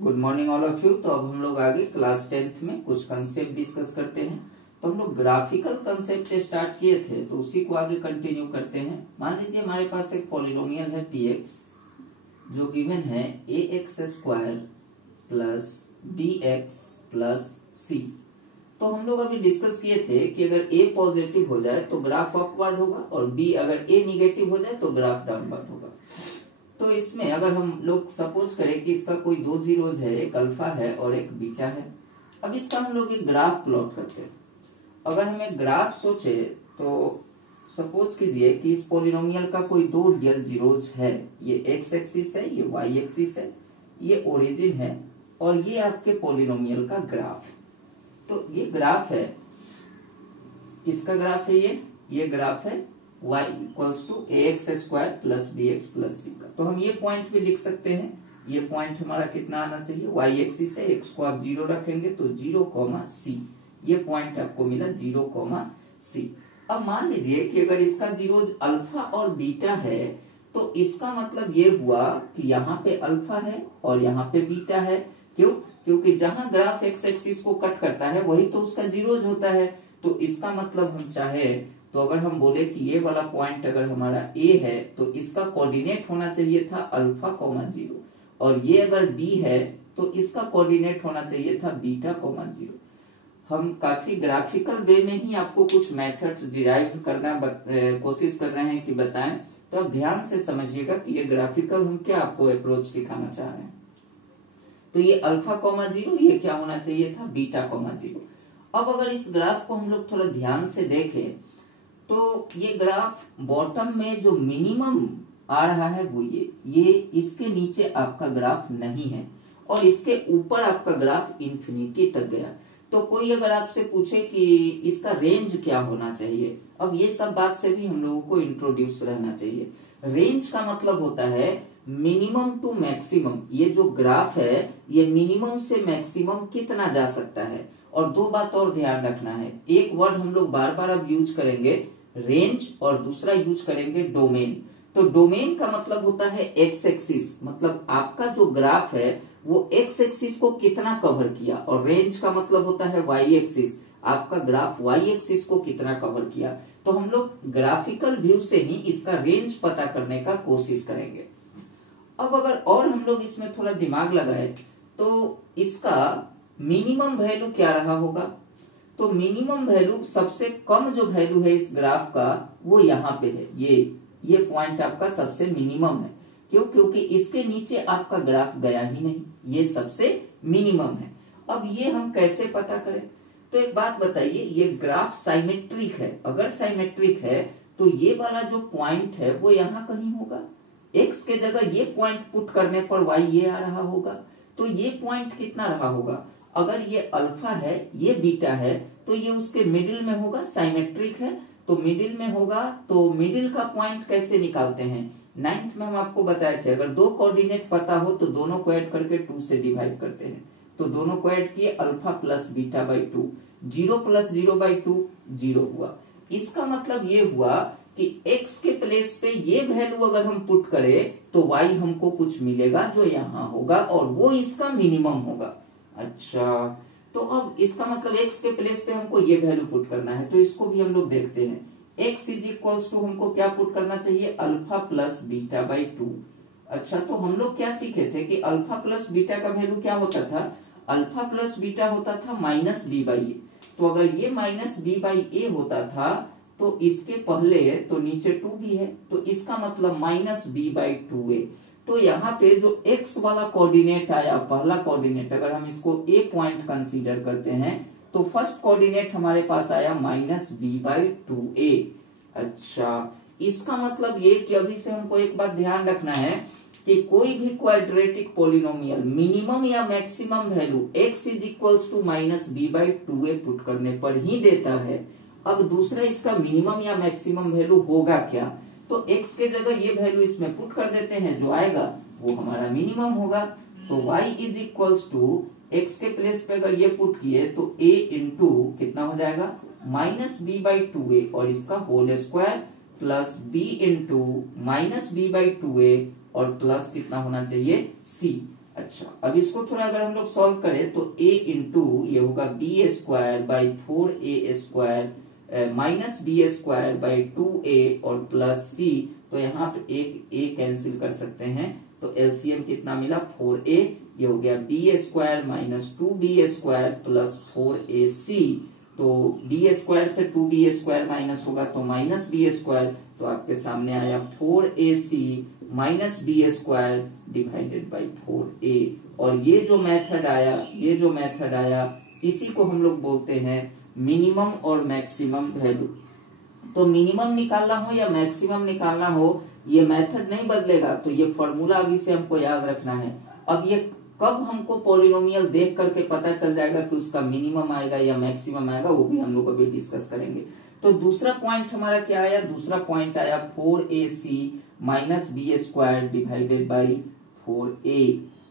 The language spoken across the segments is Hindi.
Good morning all of you. तो अब हम लोग आगे क्लास 10th में कुछ कंसेप्ट डिस्कस करते हैं। तो हम लोग ग्राफिकल कंसेप्ट स्टार्ट किए थे, तो उसी को आगे कंटिन्यू करते हैं। मान लीजिए हमारे पास एक पॉलिनोमियल है px जो गिवन है ax² plus bx plus c। तो हम लोग अभी डिस्कस किए थे कि अगर a पॉजिटिव हो जाए तो ग्राफ अपवर्ड होगा और b अगर a निगेटिव हो जाए तो ग्राफ डाउनवर्ड होगा। तो इसमें अगर हम लोग सपोज करें कि इसका कोई दो जीरोज है, एक अल्फा है और एक बीटा है। अब इसका हम लोग एक ग्राफ प्लॉट करते हैं। अगर हम एक ग्राफ सोचे तो सपोज कीजिए कि इस पॉलिनोमियल का कोई दो रियल जीरोज है, ये एक्स एक्सिस है, ये वाई एक्सिस है, ये ओरिजिन है और ये आपके पॉलिनोमियल का ग्राफ है। तो ये ग्राफ है, किसका ग्राफ है? ये ग्राफ है y equals to ax² plus bx plus c का। तो हम ये पॉइंट भी लिख सकते हैं। ये पॉइंट हमारा कितना आना चाहिए? y एक्सिस है, x को आप 0 रखेंगे तो 0, c। ये पॉइंट आपको मिला 0, c। अब मान लीजिए कि अगर इसका जीरोज अल्फा और बीटा है तो इसका मतलब ये हुआ कि यहाँ पे अल्फा है और यहाँ पे बीटा है। क्यों? क्योंकि जहां ग्राफ एक्स एक्सिस को कट करता है वही तो उसका जीरोज होता है। तो इसका मतलब हम चाहे तो अगर हम बोले कि ये वाला पॉइंट अगर हमारा a है तो इसका कोऑर्डिनेट होना चाहिए था अल्फा, 0 और ये अगर b है तो इसका कोऑर्डिनेट होना चाहिए था बीटा, 0। हम काफी ग्राफिकल वे में ही आपको कुछ मेथड्स डिराइव करना कोशिश कर रहे हैं कि बताएं। तो आप ध्यान से समझिएगा कि ये ग्राफिकल हम क्या आपको अप्रोच सिखाना चाह रहे हैं। तो ये अल्फा, 0, ये क्या होना चाहिए था? बीटा, 0। अब अगर इस ग्राफ को हम लोग थोड़ा ध्यान से देखें तो ये ग्राफ बॉटम में जो मिनिमम आ रहा है वो ये इसके नीचे आपका ग्राफ नहीं है और इसके ऊपर आपका ग्राफ इंफिनिटी तक गया। तो कोई अगर आपसे पूछे कि इसका रेंज क्या होना चाहिए, अब ये सब बात से भी हम लोगों को इंट्रोड्यूस रहना चाहिए। रेंज का मतलब होता है मिनिमम टू मैक्सिमम। ये जो ग्राफ है ये मिनिमम से मैक्सिमम कितना जा सकता है। और दो बात और ध्यान रखना है, एक वर्ड हम लोग बार बार अब यूज करेंगे रेंज और दूसरा यूज करेंगे डोमेन। तो डोमेन का मतलब होता है एक्स एक्सिस, मतलब आपका जो ग्राफ है वो एक्स एक्सिस को कितना कवर किया, और रेंज का मतलब होता है वाई एक्सिस, आपका ग्राफ वाई एक्सिस को कितना कवर किया। तो हम लोग ग्राफिकल व्यू से ही इसका रेंज पता करने का कोशिश करेंगे। अब अगर और हम लोग इसमें थोड़ा दिमाग लगाए तो इसका मिनिमम वैल्यू क्या रहा होगा? तो मिनिमम वैल्यू, सबसे कम जो वैल्यू है इस ग्राफ का वो यहाँ पे है। ये पॉइंट आपका सबसे मिनिमम है। क्यों? क्योंकि इसके नीचे आपका ग्राफ गया ही नहीं, ये सबसे मिनिमम है। अब ये हम कैसे पता करें? तो एक बात बताइए, ये ग्राफ साइमेट्रिक है। अगर साइमेट्रिक है तो ये वाला जो पॉइंट है वो यहाँ कहीं होगा। एक्स के जगह ये पॉइंट पुट करने पर वाई ये आ रहा होगा। तो ये पॉइंट कितना रहा होगा? अगर ये अल्फा है, ये बीटा है, तो ये उसके मिडिल में होगा। साइमेट्रिक है तो मिडिल में होगा। तो मिडिल का पॉइंट कैसे निकालते हैं? 9th में हम आपको बताए थे, अगर दो कोऑर्डिनेट पता हो तो दोनों को ऐड करके 2 से डिवाइड करते हैं। तो दोनों को ऐड किए, alpha plus beta by 2, 0 plus 0/2 0 हुआ। इसका मतलब ये हुआ कि x के प्लेस पे ये वैल्यू अगर हम पुट करें तो y हमको कुछ मिलेगा जो यहाँ होगा और वो इसका मिनिमम होगा। अच्छा, तो अब इसका मतलब x के प्लेस पे हमको ये वैल्यू पुट करना है, तो इसको भी हम लोग देखते हैं। x इज इक्वल्स टू हमको क्या पुट करना चाहिए? Alpha plus beta by 2। अच्छा, तो हम लोग क्या सीखे थे कि अल्फा प्लस बीटा का वैल्यू क्या होता था? अल्फा प्लस बीटा होता था -b/a। तो अगर ये -b/a होता था तो इसके पहले तो नीचे 2 भी है, तो इसका मतलब -b/2a। तो यहाँ पे जो x वाला कोऑर्डिनेट आया, पहला कोऑर्डिनेट, अगर हम इसको a पॉइंट कंसीडर करते हैं तो फर्स्ट कोऑर्डिनेट हमारे पास आया -b/2a। अच्छा, इसका मतलब ये कि अभी से हमको एक बात ध्यान रखना है कि कोई भी क्वाड्रेटिक पॉलिनोमियल मिनिमम या maximum value x is equals to -b/2a put करने पर ही देता है। अब दूसरा, इसका मिनिमम या मैक्सिमम वैल्यू होगा क्या? तो x के जगह ये वैल्यू इसमें पुट कर देते हैं, जो आएगा वो हमारा मिनिमम होगा। तो y is equals to x के प्लेस पे अगर ये पुट किए तो a इंटू कितना हो जाएगा? -b/2a और इसका whole square plus b into -b/2a और प्लस कितना होना चाहिए? c। अच्छा, अब इसको थोड़ा अगर हम लोग सॉल्व करें तो a इंटू ये होगा b square by 4a square minus b square by 2a और प्लस c, तो यहाँ पे एक a कैंसिल कर सकते हैं, तो एलसीएम कितना मिला 4a, ये हो गया b square minus 2b square plus 4ac, तो बी स्क्वायर से 2b स्क्वायर माइनस होगा तो माइनस बी स्क्वायर, तो आपके सामने आया 4ac minus b square divided by 4a। और ये जो मेथड आया इसी को हम लोग बोलते हैं मिनिमम और मैक्सिमम वैल्यू। तो मिनिमम निकालना हो या मैक्सिमम निकालना हो, ये मेथड नहीं बदलेगा, तो ये फॉर्मूला अभी से हमको याद रखना है। अब ये कब हमको पॉलिनोमियल देख करके पता चल जाएगा कि उसका मिनिमम आएगा या मैक्सिमम आएगा, वो भी हम लोग अभी डिस्कस करेंगे। तो दूसरा पॉइंट हमारा क्या आया, दूसरा पॉइंट आया 4ac minus b square divided by 4a।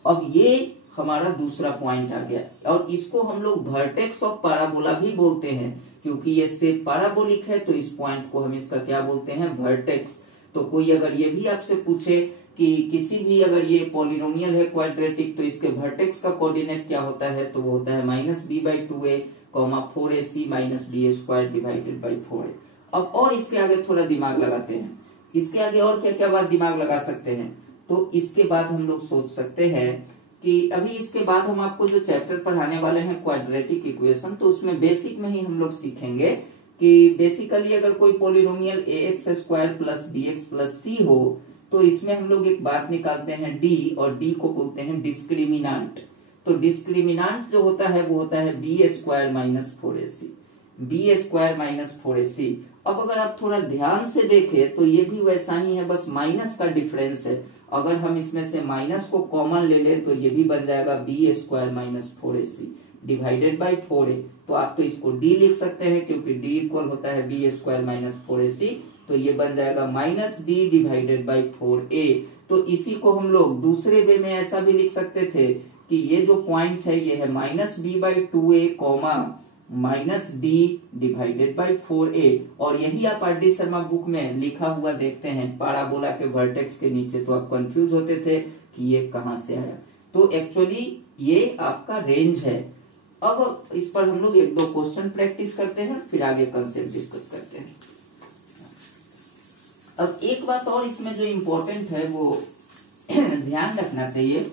अब ये हमारा दूसरा पॉइंट आ गया, और इसको हम लोग वर्टेक्स ऑफ पैराबोला भी बोलते हैं, क्योंकि ये शेप पैराबोलिक है, तो इस पॉइंट को हम इसका क्या बोलते हैं, वर्टेक्स। तो कोई अगर ये भी आपसे पूछे कि किसी भी अगर ये पॉलिनोमियल है क्वाड्रेटिक, तो इसके वर्टेक्स का कोऑर्डिनेट क्या होता है, तो वो होता है minus b by 2a comma 4ac minus b square divided by 4a। अब और इसके आगे थोड़ा दिमाग लगाते हैं, इसके आगे और क्या क्या बात दिमाग लगा सकते हैं। तो इसके बाद हम लोग सोच सकते हैं कि अभी इसके बाद हम आपको जो चैप्टर पढ़ाने वाले हैं क्वाड्रेटिक इक्वेशन, तो उसमें बेसिक में ही हम लोग सीखेंगे कि बेसिकली अगर कोई polynomial ax square plus bx plus c हो, तो इसमें हम लोग एक बात निकालते हैं d, और d को बोलते हैं डिस्क्रिमिनांट। तो डिस्क्रिमिनांट जो होता है वो होता है b square minus 4ac, b square minus 4ac। अब अगर आप थोड़ा ध्यान से देखें तो ये भी वैसा ही है, बस माइनस का डिफरेंस है। अगर हम इसमें से माइनस को कॉमन ले ले तो ये भी बन जाएगा b square minus 4ac divided by 4a। तो आप तो इसको d लिख सकते हैं, क्योंकि d इक्वल होता है बी स्क्वायर माइनस 4ac, तो ये बन जाएगा minus b divided by 4a। तो इसी को हम लोग दूसरे वे में ऐसा भी लिख सकते थे कि ये जो पॉइंट है ये है minus b by 2a comma minus d divided by 4a, और यही आप आर डी शर्मा बुक में लिखा हुआ देखते हैं पैराबोला के वर्टेक्स के नीचे, तो आप कंफ्यूज होते थे कि ये कहां से आया। तो एक्चुअली ये आपका रेंज है। अब इस पर हम लोग एक दो क्वेश्चन प्रैक्टिस करते हैं, फिर आगे कंसेप्ट डिस्कस करते हैं। अब एक बात और इसमें जो इम्पोर्टेंट है वो ध्यान रखना चाहिए।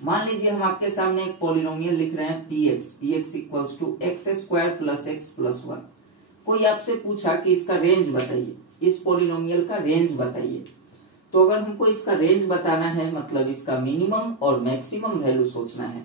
मान लीजिए हम आपके सामने एक पॉलिनोमियल लिख रहे हैं px equals to x square plus x plus 1। कोई आपसे पूछा कि इसका रेंज बताइए, इस पॉलिनोमियल का रेंज बताइए। तो अगर हमको इसका रेंज बताना है, मतलब इसका मिनिमम और मैक्सिमम वैल्यू सोचना है,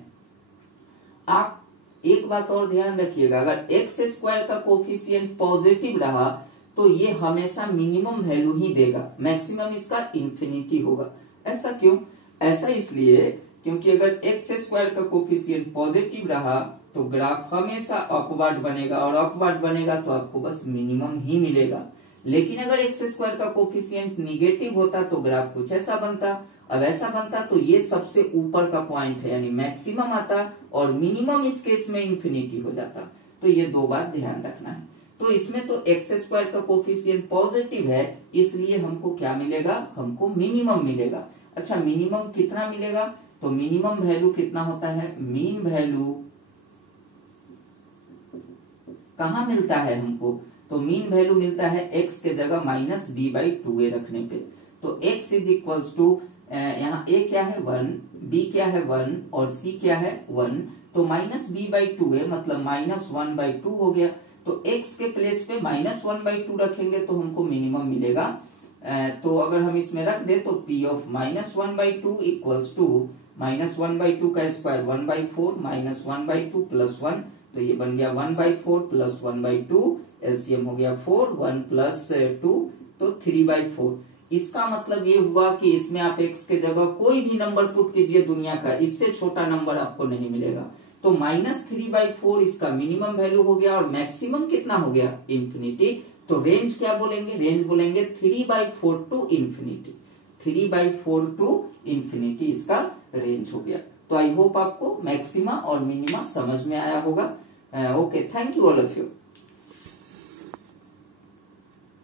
आप एक बात और ध्यान रखिएगा, अगर एक्स स्क्वायर का कोफिशिएंट पॉजिटिव रहा तो ये हमेशा मिनिमम वैल्यू ही देगा, मैक्सिमम इसका इंफिनिटी होगा। ऐसा क्यों? ऐसा इसलिए क्योंकि अगर एक्स स्क्वायर का कोफिशिएंट पॉजिटिव रहा तो ग्राफ हमेशा अपवर्ड बनेगा, और अपवर्ड बनेगा तो आपको बस मिनिमम ही मिलेगा। लेकिन अगर एक्स स्क्वायर का कोफिशिएंट निगेटिव होता तो ग्राफ कुछ ऐसा बनता। अब ऐसा बनता तो ये सबसे ऊपर का पॉइंट है, यानी मैक्सिमम आता, और मिनिमम इस केस में इंफिनिटी हो जाता। तो ये दो बात ध्यान रखना है। तो इसमें तो एक्स स्क्वायर का कोफिशिएंट पॉजिटिव है, इसलिए हमको क्या मिलेगा, हमको मिनिमम मिलेगा। अच्छा, मिनिमम कितना मिलेगा, तो मिनिमम वैल्यू कितना होता है, मीन वैल्यू कहाँ मिलता है हमको, तो मीन वैल्यू मिलता है x के जगह माइनस बी बाई 2a रखने पे। तो x इज इक्वल्स टू, यहाँ a क्या है 1, b क्या है 1 और c क्या है 1, तो माइनस बी बाई 2a मतलब माइनस 1 बाई 2 हो गया। तो x के प्लेस पे माइनस 1 बाई 2 रखेंगे तो हमको मिनिमम मिलेगा। तो अगर हम इसमें रख दे तो p of minus 1 by 2 equals to minus 1 by 2 का square 1 by 4 minus 1 by 2 plus 1, तो ये बन गया 1 बाई 4 प्लस 1 बाई 2, एलसीएम हो गया 4, 1 प्लस 2 तो 3 बाई 4। इसका मतलब ये हुआ कि इसमें आप x के जगह कोई भी नंबर पुट कीजिए दुनिया का, इससे छोटा नंबर आपको नहीं मिलेगा। तो माइनस 3 बाई 4 इसका मिनिमम वैल्यू हो गया, और मैक्सिमम कितना हो गया, इंफिनिटी। तो रेंज क्या बोलेंगे, रेंज बोलेंगे 3 by 4 to infinity, 3 by 4 to infinity इसका रेंज हो गया। तो आई होप आपको मैक्सिमा और मिनिमा समझ में आया होगा। Okay, thank you all of you.